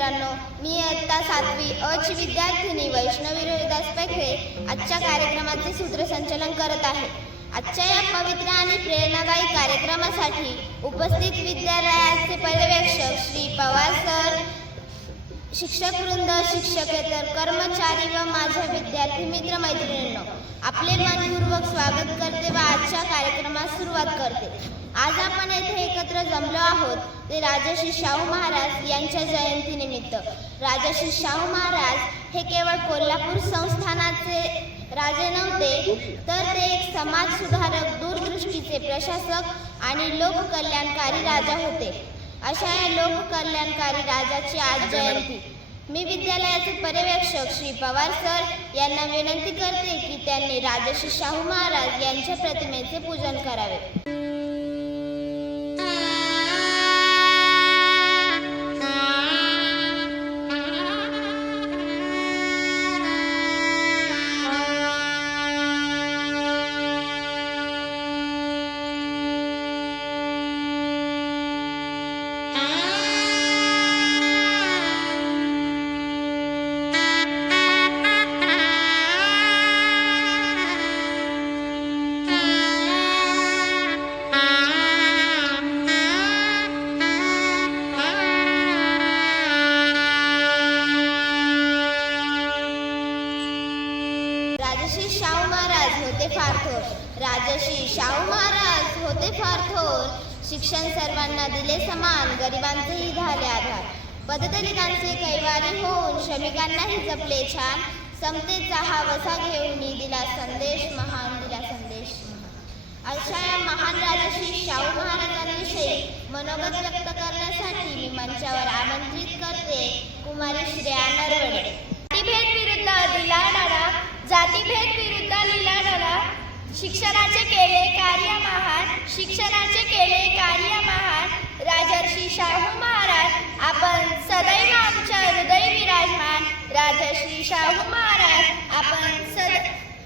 मित्रांनो, मी इयत्ता 7वी अ ची विद्यार्थिनी वैष्णवी रोहिदास पेखळे आजच्या कार्यक्रमाचे सूत्रसंचालन करत आहे. आजच्या या पवित्र आणि प्रेरणादायी कार्यक्रमासाठी उपस्थित विद्यालयाचे पर्यवेक्षक श्री पवार सर, शिक्षकवृंद, शिक्षकेतर कर्मचारी व माझ्या विद्यार्थी मित्र मैत्रिणींनो, आपले मनपूर्वक स्वागत करते व आजच्या कार्यक्रमास सुरुवात करते. आज आपण येथे एकत्र जमलो आहोत ते राजश्री शाहू महाराज यांच्या जयंतीनिमित्त. राजश्री शाहू महाराज हे केवळ कोल्हापूर संस्थानाचे राजे नव्हते, तर ते एक समाज सुधारक, दूरदृष्टीचे प्रशासक आणि लोककल्याणकारी राजा होते. अशा या लोककल्याणकारी राजाची आज जयंती. मी विद्यालयाचे पर्यवेक्षक श्री पवार सर यांना विनंती करते की त्यांनी राजश्री शाहू महाराज यांच्या प्रतिमेचे पूजन करावे. राजश्री शाहू महाराज होते फार थोर. राजश्री शाहू महाराज होते फार थोर. शिक्षण सर्वांना दिले समान, गरिबांचेही झाले आधार. पददलितांचे कैवारी होऊन श्रमिकांनाही जपले छान. समतेचा हा वसा घेऊन दिला संदेश महान, दिला संदेश महान. अशा या महान राजश्री शाहू महाराजांविषयी मनोगत व्यक्त करण्यासाठी मी मंचावर आमंत्रित करते कुमारी श्रेया नरवडे. जातीभेद विरुद्ध दिला लढा, जातीभेद विरुद्ध दिला लढा. शिक्षणाचे केले कार्य महान, शिक्षणाचे केले कार्य महान. राजर्षी शाहू महाराज आपण सदैव आमच्या हृदय विराजमान. राजर्षी शाहू महाराज आपण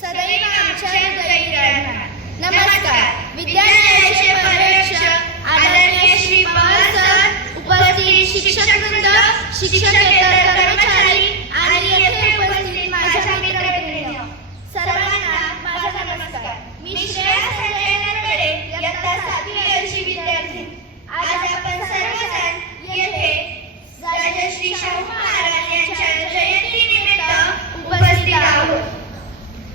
सदैव आमच्या हृदय विराजमान. नमस्कार. विद्यालयाचे पर्यवेक्षक आदरणीय श्री पवार सर, उपस्थित शिक्षकवृंद, शिक्षकेतर कर्मचारी आणि येथे उपस्थित माझ्या मित्रमैत्रिणींनो, सर्वांना माझा नमस्कार. मी श्रेया संजय नरवडे, इयत्ता 7वी अ ची विद्यार्थी. आज आपण सर्वजण येथे राजश्री शाहू महाराज यांच्या जयंतीनिमित्त उपस्थित आहोत.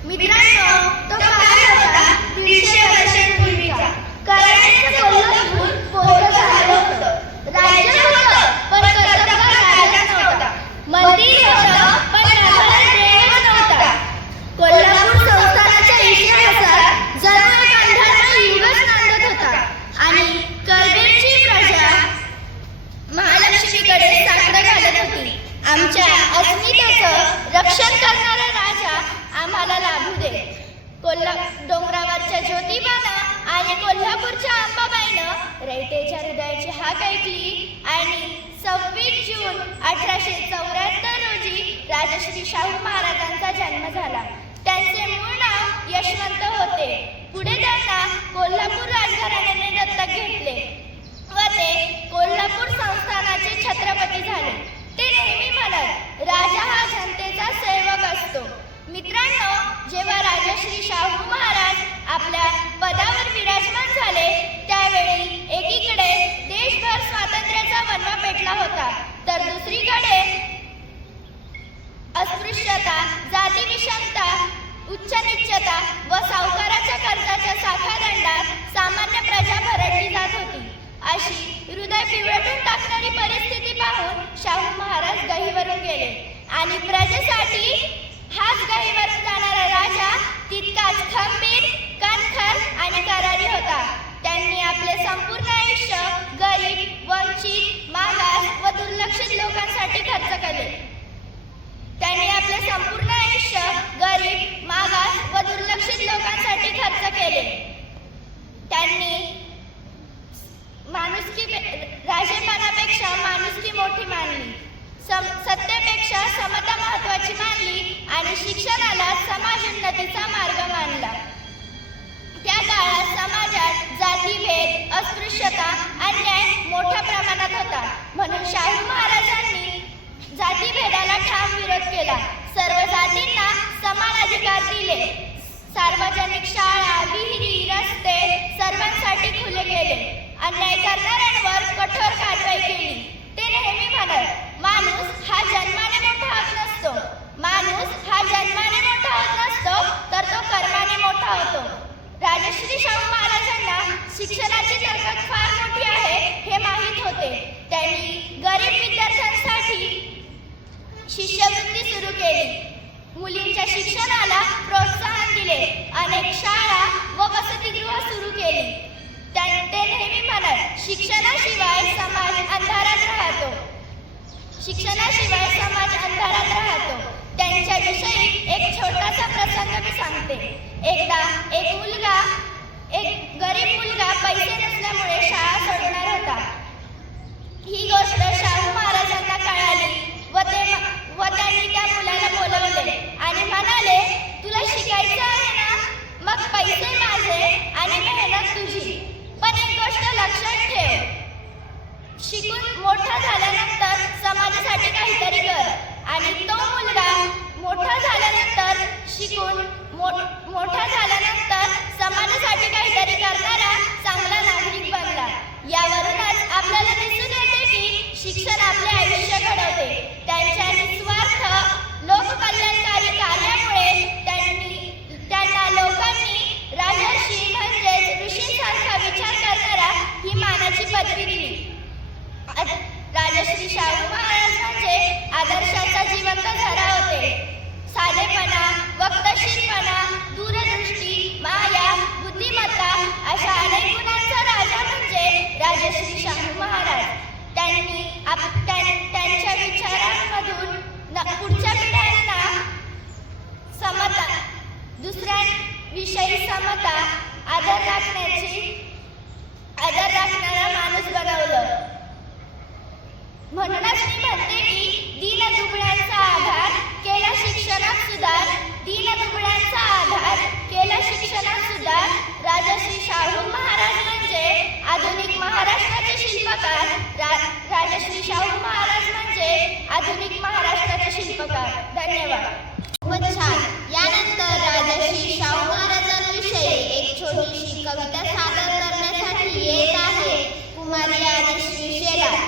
मित्रांनो, तो काळ होता 150 वर्षांपूर्वीचा. कराड्याचं कोल्हापूर पोरगं झालं होतं. राज्य होतं पण कर्तबगार राजा नव्हता. मंदिर होतं पण गाभाऱ्यात देवच नव्हता. कोल्हापूर संस्थानाच्या इतिहासात जणू एक अंधार युगच नांदत होता आणि करबीरची प्रजा महालक्ष्मीकडे साकडं घालत होती. आमच्या अस्मितेचं रक्षण करणारा राजा आम्हाला लाभू दे. डोंगरावरच्या ज्योतिबानं आणि कोल्हापूरच्या अंबाबाईनं रयतेच्या हृदयाची हाक ऐकली आणि 26 जून 1874 रोजी राजश्री शाहू महाराजांचा जन्म झाला. त्यांचे मूळ नाव यशवंत होते. पुढे त्यांना कोल्हापूर राजघराण्याने दत्तक घेतले व ते कोल्हापूर संस्थानाचे छत्रपती झाले. ते नेहमी म्हणत, राजा हा जनतेचा सेवक असतो. मित्रांनो, जेव्हा राजश्री शाहू महाराज आपल्या पदावर विराजमान झाले त्यावेळी एकीकडे देशभर स्वातंत्र्याचा वन्हा पेटला होता, तर दुसरीकडे अस्पृश्यता, जाती विषमता, उच्च नीचता व सावकाराच्या कर्जाच्या साखादंडात सामान्य प्रजा भरडली जात होती. अशी हृदय पिवळटून टाकणारी परिस्थिती पाहून शाहू महाराज गहिवरून गेले आणि प्रजेसाठी हाच गहिवरून जाणारा राजा तितकाच खंबीर, कणखर आणि करारी होता. त्यांनी आपले संपूर्ण आयुष्य गरीब, वंचित, मागास व दुर्लक्षित लोकांसाठी खर्च केले. त्यांनी आपले संपूर्ण आयुष्य गरीब, मागास व दुर्लक्षित लोकांसाठी खर्च केले. त्यांनी राजेपणापेक्षा माणुसकी मोठी मानली, सत्तेपेक्षा समता महत्त्वाची मानली आणि शिक्षणाला समाज उन्नतीचा मार्ग मानला. त्या काळात समाजात जातीभेद, अस्पृश्यता, अन्याय मोठ्या प्रमाणात होता. म्हणून शाहू महाराजांनी सार्वजनिक शाळा, विहिरी, रस्ते सर्वांसाठी खुले केले. अन्याय करणाऱ्यांवर कठोर कारवाई केली. ते नेहमी म्हणत, माणूस हा जन्माने मोठा होत नसतो, माणूस हा जन्माने मोठा होत नसतो, तर तो कर्माने मोठा होतो. राजश्री शाहू महाराजांना शिक्षणाची ताकद फार मोठी आहे हे माहीत होते. त्यांनी गरीब विद्यार्थ्यांसाठी शिष्यवृत्ती सुरू केली. मुलींच्या शिक्षणाला प्रोत्साहन दिले. अनेक शाळा व वसतिगृह सुरू केली. ते नेहमी म्हणत, शिक्षणाशिवाय समाज अंधारात राहतो, शिक्षणाशिवाय समाज अंधारात राहतो. त्यांच्याविषयी एक छोटासा प्रसंग मी सांगते. एकदा एक गरीब मुलगा पैसे नसल्यामुळे शाळा सोडणार होता. ही गोष्ट शाहू महाराजांना कळाली व त्यांनी त्या मुलाला बोलवले आणि म्हणाले, तुला शिकायचं आहे ना, मग पैसे माझे आणि मेहनत तुझी. पण एक गोष्ट लक्षात ठेव, शिकून मोठा झाल्यानंतर समाजासाठी काहीतरी कर. आणि तो मुलगा मोठा झाल्यानंतर शिकून मोठा झाल्यानंतर समाजासाठी काहीतरी करणारा चांगला नागरिक बनला. यावरूनच आपल्याला दिसून येते की शिक्षण आपले आयुष्य घडवते. त्यांच्या निस्वार्थ लोककल्याणकारी कार्यामुळे त्यांना लोकांनी राजर्षी म्हणजेच ऋषींसारखा विचार करणारा ही मानाची पदवी दिली. राजश्री शाहू महाराज म्हणजे आदर्शाचा जिवंत झरा होते. साधेपणा, वक्तशीरपणा, दूरदृष्टी, माया, बुद्धिमत्ता अशा अनेक गुणांचा राजा म्हणजे राजश्री शाहू महाराज. त्यांच्या विचारांमधून पुढच्या पिढ्यांना समता, दुसऱ्यांविषयी समता, आदर राखणारा माणूस बनवलं. म्हणूनच मी म्हणते की दीनदुबळ्यांचा आधार केला शिक्षणात सुधार, दीनदुबळ्यांचा आधार केला शिक्षणात सुधार. राजश्री शाहू महाराज म्हणजे आधुनिक महाराष्ट्राचे शिल्पकार. राजश्री शाहू महाराज म्हणजे आधुनिक महाराष्ट्राचे शिल्पकार. धन्यवाद. खूपच छान. यानंतर राजश्री शाहू महाराजांविषयी एक छोटीशी कविता सादर करण्यासाठी येत आहे कुमारी आदिश्री शेलार.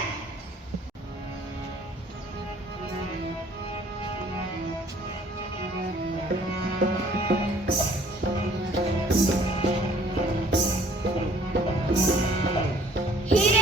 हिरे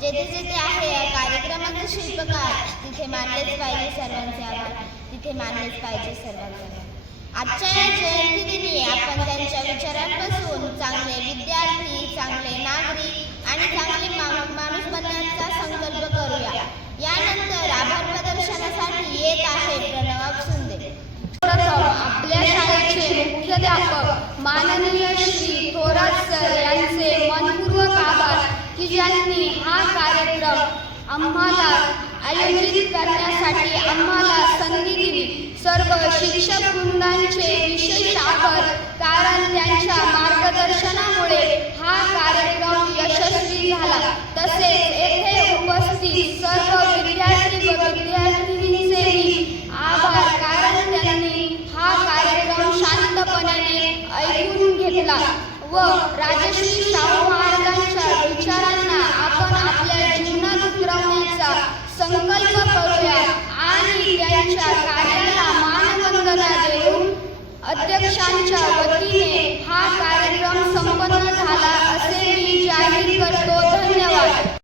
जेथे जेथे आहे या कार्यक्रमाचे शिल्पकार तिथे मानलेच पाहिजे सर्वांचे आभार, तिथे मानलेच पाहिजे सर्वांचे आभार. आजच्या या जयंतीदिनी आपण त्यांच्या विचारांपासून चांगले विद्यार्थी, चांगले नागरिक आणि चांगले माणूस बनण्याचा संकल्प करूया. यानंतर आभार प्रदर्शनासाठी येत आहे प्रणव आपसुंदे. प्रथम आपल्या शाळेचे मुख्याध्यापक माननीय श्री थोरात सर यांचे मनपूर्वक आभार की ज्यांनी हा कार्यक्रम आम्हाला आयोजित करण्यासाठी आम्हाला संधी दिली. सर्व शिक्षक वृंदांचे विशेष आभार, कारण त्यांच्या मार्गदर्शनामुळे हा कार्यक्रम यशस्वी झाला. तसेच येथे उपस्थित सर्व विद्यार्थी व विद्यार्थिनींचेही आभार, कारण त्यांनी हा कार्यक्रम शांतपणे ऐकून घेतला व राजश्री शाहू